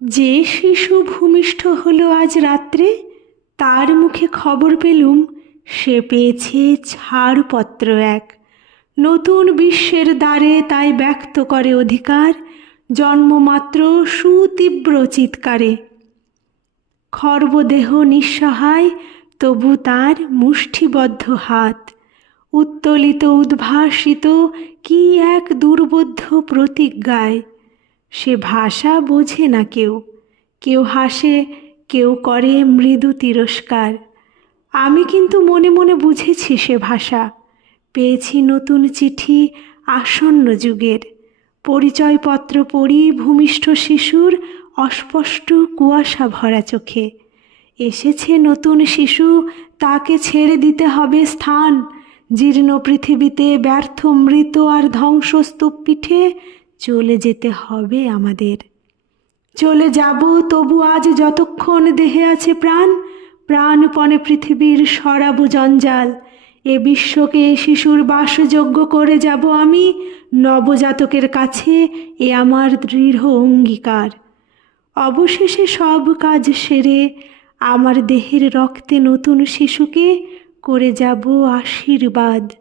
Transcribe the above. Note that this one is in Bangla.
যে শিশু ভূমিষ্ঠ হলো আজ রাত্রে, তার মুখে খবর পেলুম সে পেয়েছে ছাড়পত্র এক। নতুন বিশ্বের দ্বারে তাই ব্যক্ত করে অধিকার, জন্মমাত্র সুতীব্র চিৎকারে। খর্বদেহ নিঃসহায়, তবু তার মুষ্টিবদ্ধ হাত, উত্তোলিত উদ্ভাসিত কি এক দুর্বোধ্য প্রতিজ্ঞায়। সে ভাষা বোঝে না কেউ, কেউ হাসে, কেউ করে মৃদু তিরস্কার। আমি কিন্তু মনে মনে বুঝেছি সে ভাষা। পেয়েছি নতুন চিঠি আসন্ন যুগের, পরিচয়পত্র পড়ি ভূমিষ্ঠ শিশুর অস্পষ্ট কুয়াশা ভরা চোখে। এসেছে নতুন শিশু, তাকে ছেড়ে দিতে হবে স্থান। জীর্ণ পৃথিবীতে ব্যর্থ মৃত আর ধ্বংসস্তূপ পিঠে চলে যেতে হবে আমাদের। চলে যাব তবু আজ যতক্ষণ দেহে আছে প্রাণ, প্রাণপণে পৃথিবীর সরাবো জঞ্জাল। এ বিশ্বকে শিশুর বাসযোগ্য করে যাব আমি, নবজাতকের কাছে এ আমার দৃঢ় অঙ্গীকার। অবশেষে সব কাজ সেরে আমার দেহের রক্তে নতুন শিশুকে করে যাব আশীর্বাদ।